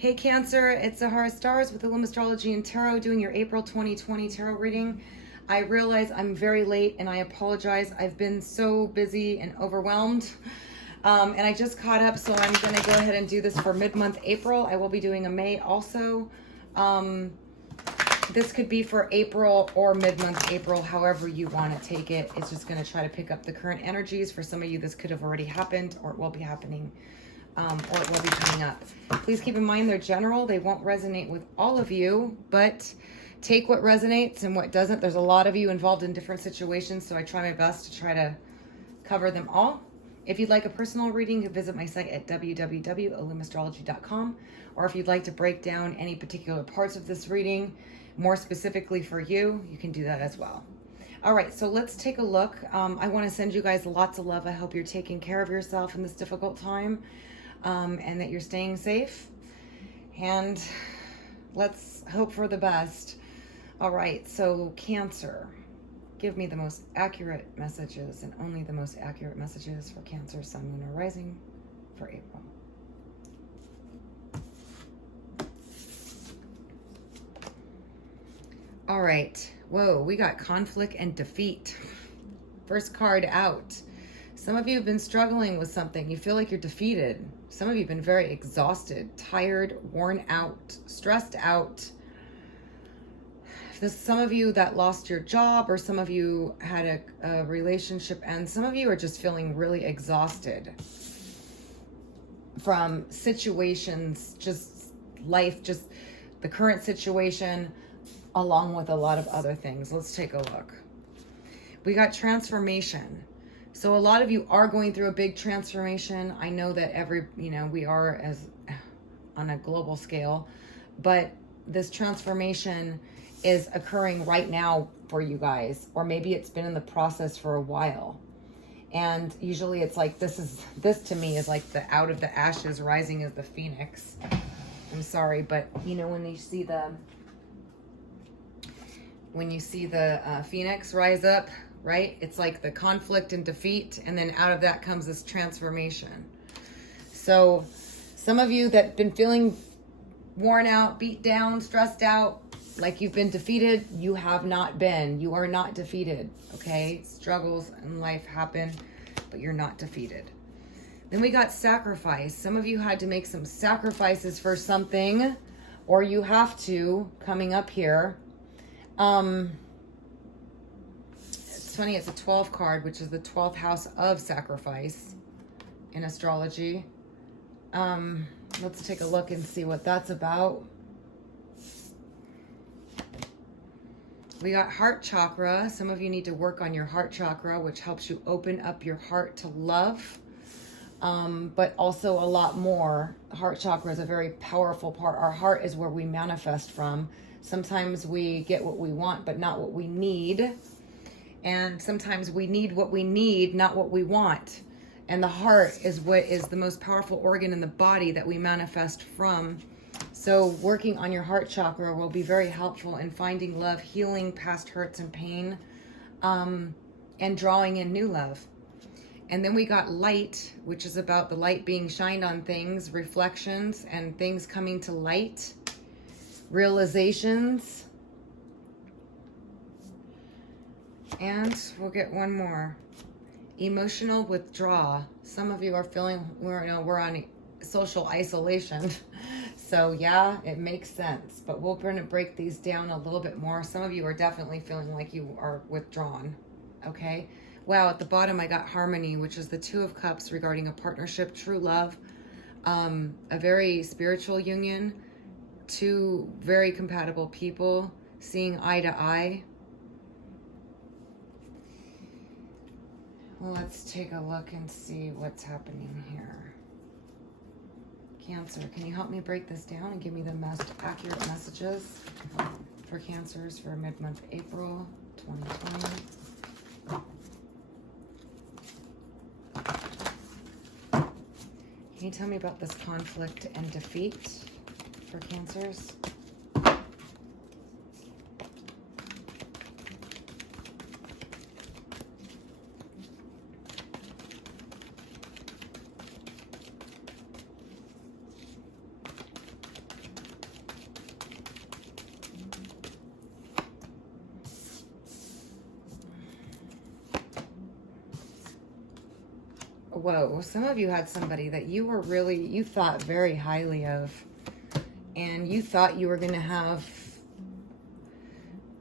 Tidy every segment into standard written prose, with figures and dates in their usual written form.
Hey Cancer, it's Zahara Stars with Illum Astrology and Tarot doing your April 2020 tarot reading. I realize I'm very late and I apologize. I've been so busy and overwhelmed. And I just caught up, so I'm going to go ahead and do this for mid-month April. I will be doing a May also. This could be for April or mid-month April, however you want to take it. It's just going to try to pick up the current energies. For some of you, this could have already happened or it will be happening. Or it will be coming up. Please keep in mind they're general. They won't resonate with all of you, but take what resonates and what doesn't. There's a lot of you involved in different situations, so I try my best to try to cover them all. If you'd like a personal reading, you can visit my site at www.illumastrology.com, or if you'd like to break down any particular parts of this reading more specifically for you, you can do that as well. All right, so let's take a look. I want to send you guys lots of love. I hope you're taking care of yourself in this difficult time. And that you're staying safe, and let's hope for the best. All right, so Cancer, give me the most accurate messages and only the most accurate messages for Cancer, Sun, Moon, or Rising for April. All right, whoa, we got conflict and defeat. First card out. Some of you have been struggling with something. You feel like you're defeated. Some of you have been very exhausted, tired, worn out, stressed out. There's some of you that lost your job, or some of you had a relationship, and some of you are just feeling really exhausted from situations, just life, just the current situation, along with a lot of other things. Let's take a look. We got transformation. So a lot of you are going through a big transformation. I know that we are as on a global scale, but this transformation is occurring right now for you guys, or maybe it's been in the process for a while. And usually it's like, this to me is like the out of the ashes rising as the phoenix. I'm sorry, but when you see the phoenix rise up, right? It's like the conflict and defeat, and then out of that comes this transformation. So some of you that have been feeling worn out, beat down, stressed out, like you've been defeated, you have not been. You are not defeated, okay? Struggles in life happen, but you're not defeated. Then we got sacrifice. Some of you had to make some sacrifices for something, or you have to, coming up here. It's funny, it's a 12 card, which is the 12th house of sacrifice in astrology. Let's take a look and see what that's about. We got heart chakra. Some of you need to work on your heart chakra, which helps you open up your heart to love, but also a lot more. The heart chakra is a very powerful part. Our heart is where we manifest from. Sometimes we get what we want, but not what we need. And sometimes we need what we need, not what we want. And the heart is what is the most powerful organ in the body that we manifest from. So working on your heart chakra will be very helpful in finding love, healing past hurts and pain, and drawing in new love. And then we got light, which is about the light being shined on things, reflections, and things coming to light, realizations. And we'll get one more. Emotional withdrawal. Some of you are feeling we're on social isolation. So yeah, it makes sense. But we're going to break these down a little bit more. Some of you are definitely feeling like you are withdrawn. Okay? Wow, at the bottom I got harmony, which is the 2 of Cups regarding a partnership, true love, a very spiritual union, 2 very compatible people seeing eye to eye. Well, let's take a look and see what's happening here. Cancer, can you help me break this down and give me the most accurate messages for Cancers for mid-month April 2020? Can you tell me about this conflict and defeat for Cancers? Whoa, some of you had somebody that you thought very highly of, and you thought you were going to have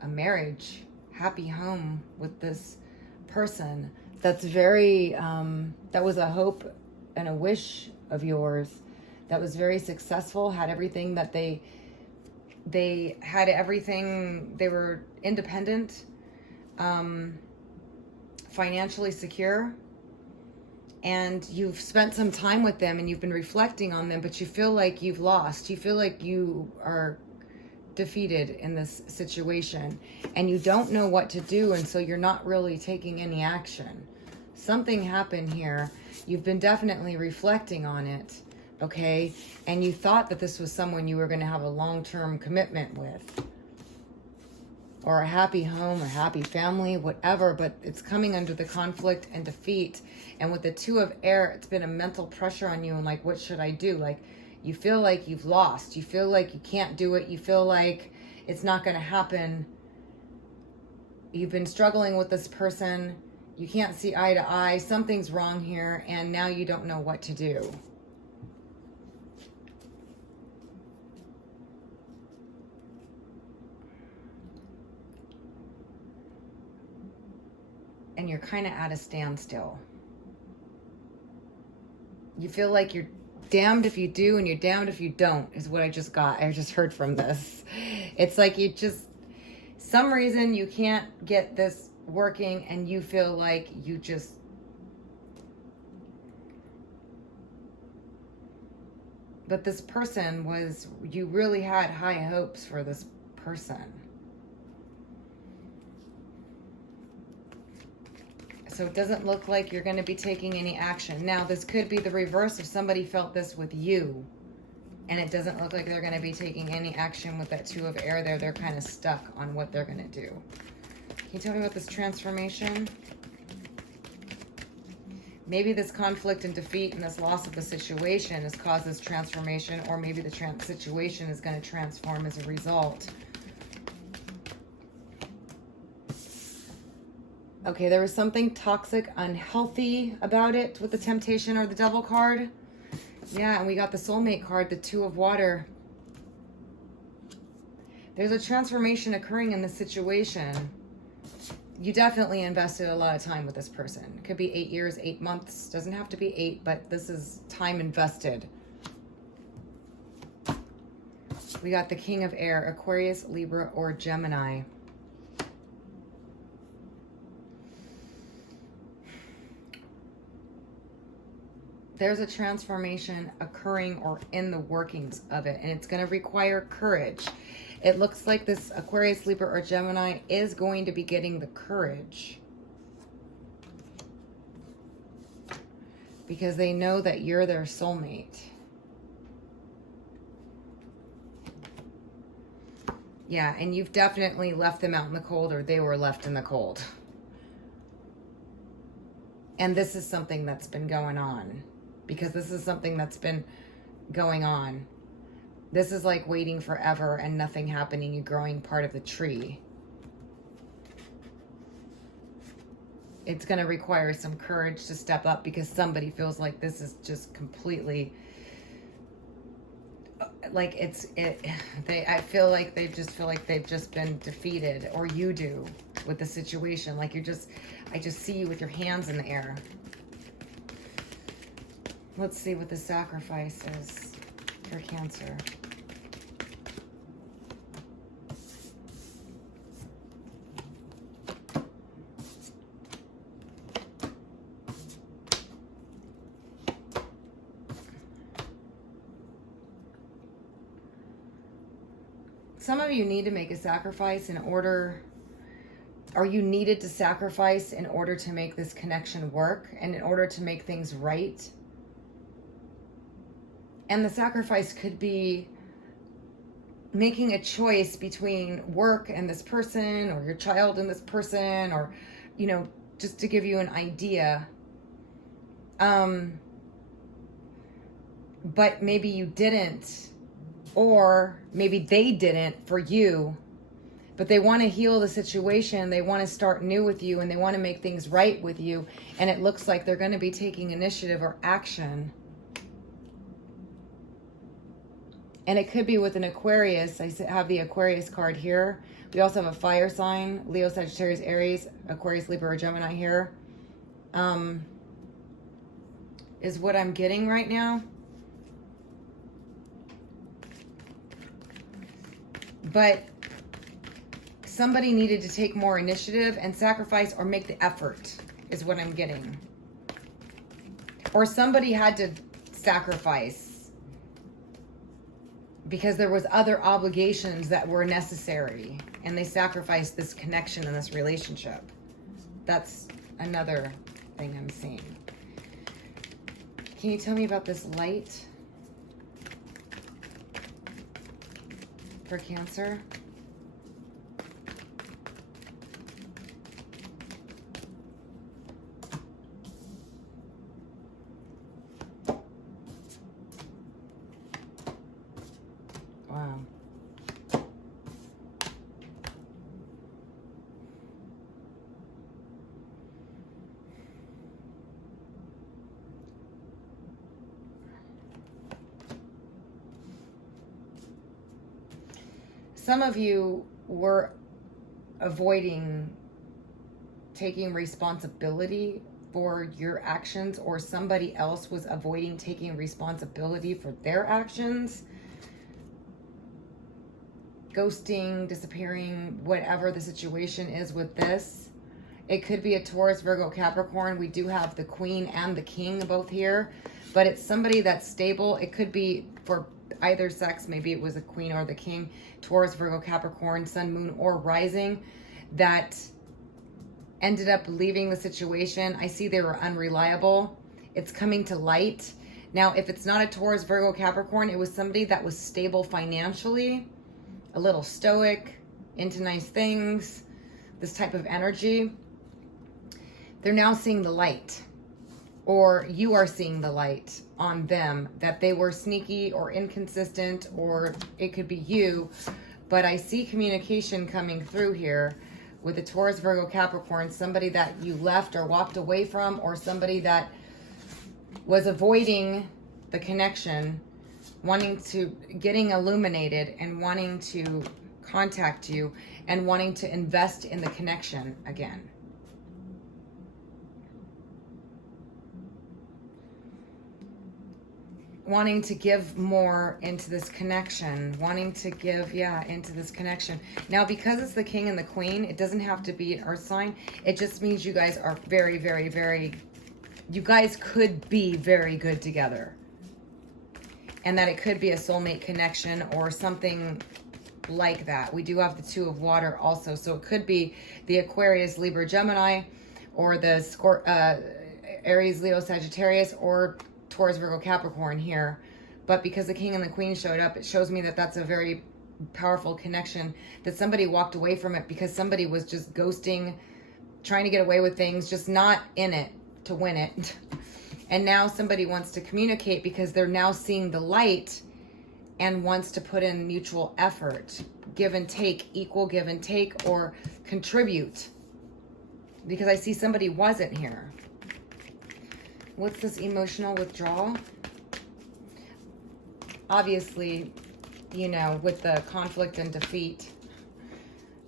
a marriage, happy home with this person. That's very, that was a hope and a wish of yours. That was very successful, had everything that they had everything, they were independent, financially secure, and you've spent some time with them and you've been reflecting on them, but you feel like you've lost. You feel like you are defeated in this situation and you don't know what to do, and so you're not really taking any action. Something happened here. You've been definitely reflecting on it, okay? And you thought that this was someone you were going to have a long-term commitment with, or a happy home, a happy family, whatever, but it's coming under the conflict and defeat. And with the Two of Air, it's been a mental pressure on you, and like, what should I do? Like, you feel like you've lost. You feel like you can't do it. You feel like it's not going to happen. You've been struggling with this person. You can't see eye to eye. Something's wrong here, and now you don't know what to do. And you're kind of at a standstill. You feel like you're damned if you do and you're damned if you don't, is what I just got. I just heard from this. It's like you just, some reason you can't get this working, and you feel like you just, but this person was, you really had high hopes for this person. So it doesn't look like you're going to be taking any action. Now, this could be the reverse if somebody felt this with you, and it doesn't look like they're going to be taking any action with that Two of Air there. They're kind of stuck on what they're going to do. Can you tell me about this transformation? Maybe this conflict and defeat and this loss of the situation has caused this transformation, or maybe the situation is going to transform as a result. Okay, there was something toxic, unhealthy about it with the Temptation or the Devil card. Yeah, and we got the Soulmate card, the Two of Water. There's a transformation occurring in this situation. You definitely invested a lot of time with this person. It could be 8 years, 8 months. Doesn't have to be 8, but this is time invested. We got the King of Air, Aquarius, Libra, or Gemini. There's a transformation occurring or in the workings of it, and it's going to require courage. It looks like this Aquarius, Libra, or Gemini is going to be getting the courage because they know that you're their soulmate. Yeah, and you've definitely left them out in the cold, or they were left in the cold. And this is something that's been going on. Because this is something that's been going on. This is like waiting forever and nothing happening. You're growing part of the tree. It's going to require some courage to step up because somebody feels like this is just completely, like I feel like they just feel like they've just been defeated, or you do with the situation. Like I just see you with your hands in the air. Let's see what the sacrifice is for Cancer. Some of you need to make a sacrifice in order, or you needed to sacrifice in order to make this connection work and in order to make things right. And the sacrifice could be making a choice between work and this person, or your child and this person, or, you know, just to give you an idea. But maybe you didn't, or maybe they didn't for you. but they want to heal the situation. They want to start new with you, and they want to make things right with you. And it looks like they're going to be taking initiative or action. And it could be with an Aquarius. I have the Aquarius card here. We also have a fire sign, Leo, Sagittarius, Aries, Aquarius, Libra, or Gemini here. Is what I'm getting right now. But somebody needed to take more initiative and sacrifice or make the effort is what I'm getting. Or somebody had to sacrifice because there was other obligations that were necessary, and they sacrificed this connection and this relationship. That's another thing I'm seeing. Can you tell me about this light for Cancer? Wow. Some of you were avoiding taking responsibility for your actions, or somebody else was avoiding taking responsibility for their actions. Ghosting, disappearing, whatever the situation is with this. It could be a Taurus, Virgo, Capricorn. We do have the Queen and the King both here, but it's somebody that's stable. It could be for either sex. Maybe it was a Queen or the King. Taurus, Virgo, Capricorn, Sun, Moon, or Rising that ended up leaving the situation. I see they were unreliable. It's coming to light. Now, if it's not a Taurus, Virgo, Capricorn, it was somebody that was stable financially, a little stoic, into nice things, this type of energy. They're now seeing the light, or you are seeing the light on them, that they were sneaky or inconsistent, or it could be you. But I see communication coming through here with a Taurus, Virgo, Capricorn, somebody that you left or walked away from, or somebody that was avoiding the connection, getting illuminated and wanting to contact you and wanting to invest in the connection again. Wanting to give more into this connection, wanting to give, into this connection. Now, because it's the King and the Queen, it doesn't have to be an earth sign. It just means you guys are very, very, very, you guys could be very good together. And that it could be a soulmate connection or something like that. We do have the Two of Water also. So it could be the Aquarius, Libra, Gemini, or the Aries, Leo, Sagittarius, or Taurus, Virgo, Capricorn here. But because the King and the Queen showed up, it shows me that that's a very powerful connection, that somebody walked away from it because somebody was just ghosting, trying to get away with things, just not in it to win it. And now somebody wants to communicate because they're now seeing the light and wants to put in mutual effort, give and take, equal give and take, or contribute. Because I see somebody wasn't here. What's this emotional withdrawal? Obviously, you know, with the conflict and defeat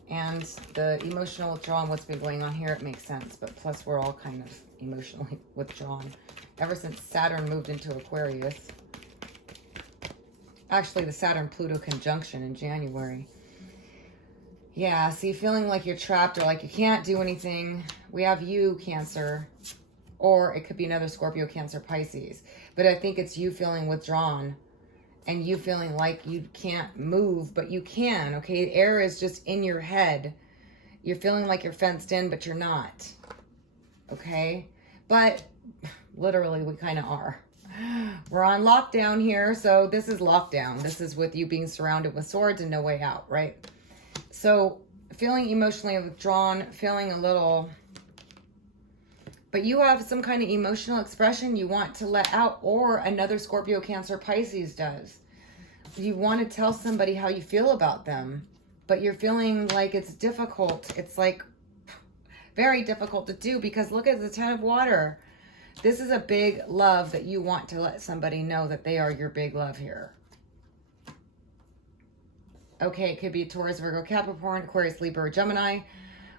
and the emotional withdrawal and what's been going on here, it makes sense. But plus, we're all kind of emotionally withdrawn ever since Saturn moved into Aquarius. Actually, the Saturn-Pluto conjunction in January. Yeah, see, feeling like you're trapped or like you can't do anything. We have you, Cancer. Or it could be another Scorpio, Cancer, Pisces. But I think it's you feeling withdrawn and you feeling like you can't move, but you can, okay? The air is just in your head. You're feeling like you're fenced in, but you're not, okay? But literally, we kind of are. We're on lockdown here, so this is lockdown. This is with you being surrounded with swords and no way out, right? So feeling emotionally withdrawn, feeling a little... But you have some kind of emotional expression you want to let out, or another Scorpio, Cancer, Pisces does. You want to tell somebody how you feel about them. but you're feeling like it's difficult. It's like very difficult to do because look at the Ten of Water. This is a big love that you want to let somebody know that they are your big love here. Okay, it could be Taurus, Virgo, Capricorn, Aquarius, Libra, or Gemini,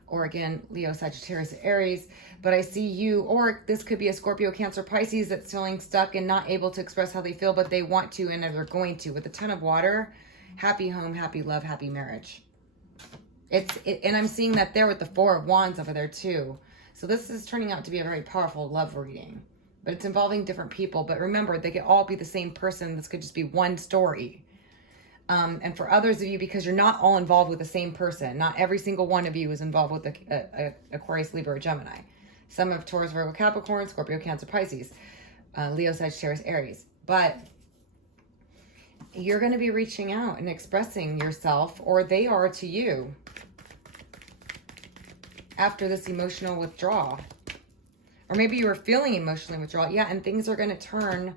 or again, Leo, Sagittarius, Aries. But I see you, or this could be a Scorpio, Cancer, Pisces that's feeling stuck and not able to express how they feel, but they want to and they're going to. With the Ten of Water, happy home, happy love, happy marriage. And I'm seeing that there with the Four of Wands over there too. So this is turning out to be a very powerful love reading. But it's involving different people. But remember, they could all be the same person. This could just be one story. And for others of you, because you're not all involved with the same person. Not every single one of you is involved with Aquarius, Libra, or Gemini. Some have Taurus, Virgo, Capricorn, Scorpio, Cancer, Pisces, Leo, Sagittarius, Aries. But you're going to be reaching out and expressing yourself, or they are to you, after this emotional withdrawal. Or maybe you were feeling emotionally withdrawal. Yeah, and things are going to turn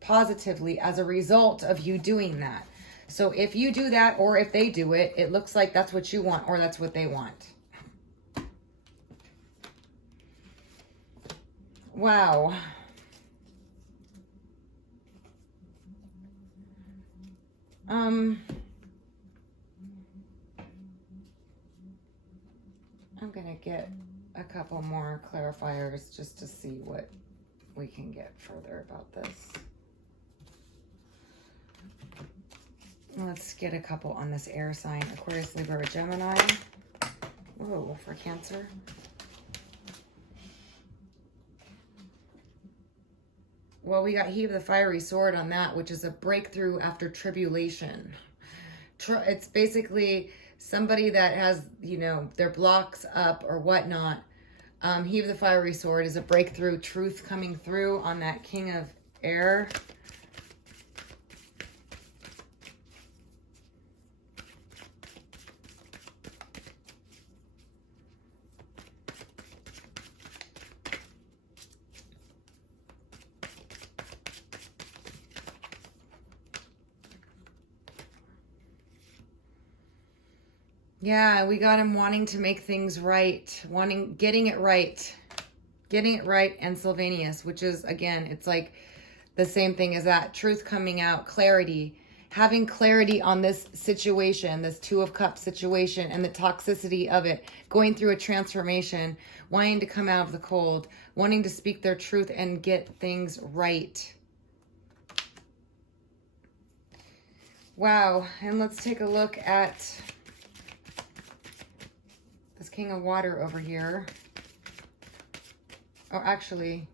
positively as a result of you doing that. So if you do that, or if they do it, it looks like that's what you want, or that's what they want. Wow. I'm going to get a couple more clarifiers just to see what we can get further about this. Let's get a couple on this air sign. Aquarius, Libra, or Gemini. Whoa, for Cancer. Well, we got He of the Fiery Sword on that, which is a breakthrough after tribulation. It's basically somebody that has, you know, their blocks up or whatnot. He of the Fiery Sword is a breakthrough, truth coming through on that King of Air. Yeah, we got him wanting to make things right, getting it right, and Sylvanus, which is, again, it's like the same thing as that. Truth coming out, clarity, having clarity on this situation, this Two of Cups situation, and the toxicity of it, going through a transformation, wanting to come out of the cold, wanting to speak their truth and get things right. Wow, and let's take a look at this King of Water over here. Oh, actually,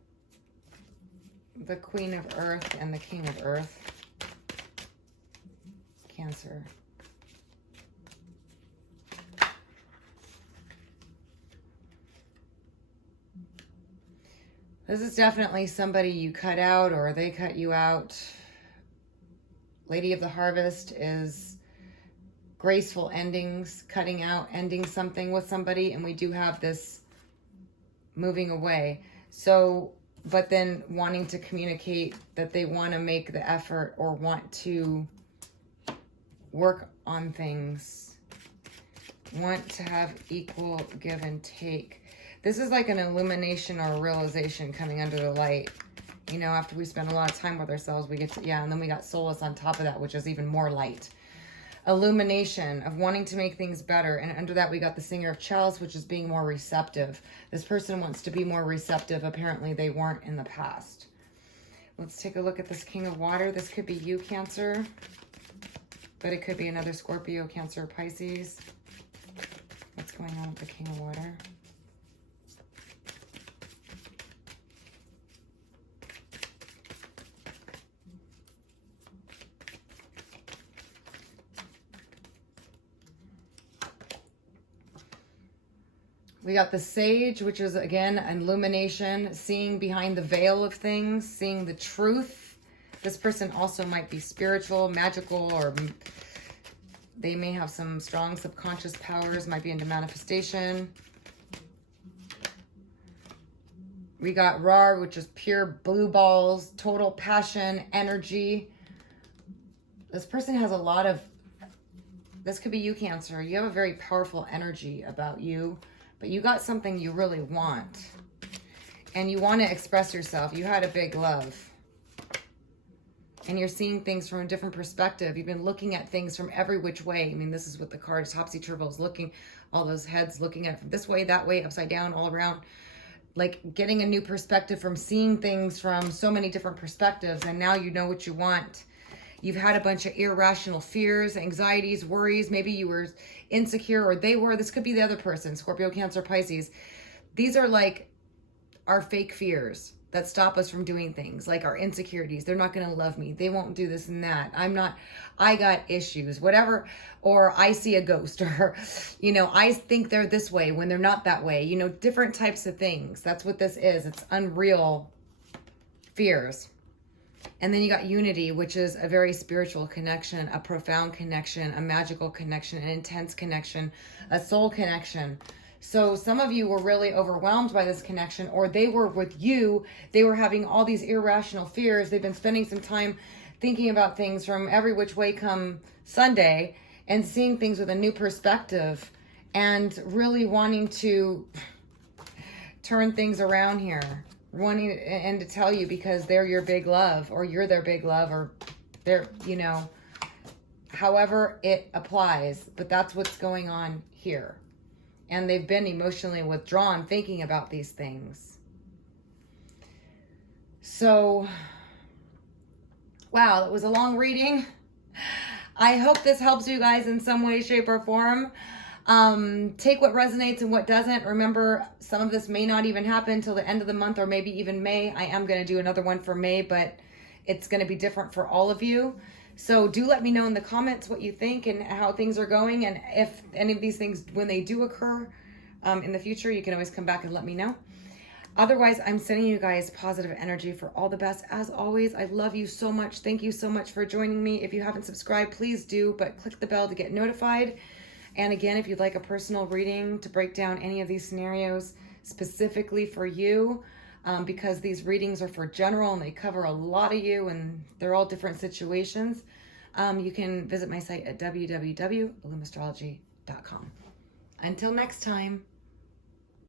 the Queen of Earth and the King of Earth. Cancer. This is definitely somebody you cut out or they cut you out. Lady of the Harvest is graceful endings, cutting out, ending something with somebody, and we do have this moving away. So, but then wanting to communicate that they want to make the effort or want to work on things, want to have equal give and take. This is like an illumination or a realization coming under the light. You know, after we spend a lot of time with ourselves, we get to, yeah, and then we got solace on top of that, which is even more light. Illumination of wanting to make things better. And under that, we got the Singer of Chalice, which is being more receptive. This person wants to be more receptive. Apparently, they weren't in the past. Let's take a look at this King of Water. This could be you, Cancer. But it could be another Scorpio, Cancer, Pisces. What's going on with the King of Water? We got the Sage, which is, again, an illumination, seeing behind the veil of things, seeing the truth. This person also might be spiritual, magical, or they may have some strong subconscious powers, might be into manifestation. We got Rar, which is pure blue balls, total passion, energy. This person has a lot of This could be you, Cancer. You have a very powerful energy about you, but you got something you really want. And you want to express yourself. You had a big love. And you're seeing things from a different perspective. You've been looking at things from every which way. I mean, this is what the card is. Topsy-turvy is looking, all those heads looking at it from this way, that way, upside down, all around. Like getting a new perspective from seeing things from so many different perspectives. And now you know what you want. You've had a bunch of irrational fears, anxieties, worries. Maybe you were insecure or they were. This could be the other person, Scorpio, Cancer, Pisces. These are like our fake fears that stop us from doing things, like our insecurities. They're not going to love me. They won't do this and that. I got issues, whatever. Or I see a ghost, or, you know, I think they're this way when they're not that way. You know, different types of things. That's what this is. It's unreal fears. And then you got unity, which is a very spiritual connection, a profound connection, a magical connection, an intense connection, a soul connection. So some of you were really overwhelmed by this connection, or they were with you. They were having all these irrational fears. They've been spending some time thinking about things from every which way come Sunday and seeing things with a new perspective and really wanting to turn things around here. Wanting and to tell you because they're your big love, or you're their big love, or they're, you know, however it applies. But that's what's going on here. And they've been emotionally withdrawn thinking about these things. So, wow, that was a long reading. I hope this helps you guys in some way, shape, or form. Take what resonates and what doesn't. Remember, some of this may not even happen until the end of the month, or maybe even May. I am going to do another one for May, but it's going to be different for all of you. So do let me know in the comments what you think and how things are going. And if any of these things, when they do occur in the future, you can always come back and let me know. Otherwise, I'm sending you guys positive energy for all the best. As always, I love you so much. Thank you so much for joining me. If you haven't subscribed, please do, but click the bell to get notified. And again, if you'd like a personal reading to break down any of these scenarios specifically for you, because these readings are for general and they cover a lot of you and they're all different situations, you can visit my site at www.illumastrology.com. Until next time.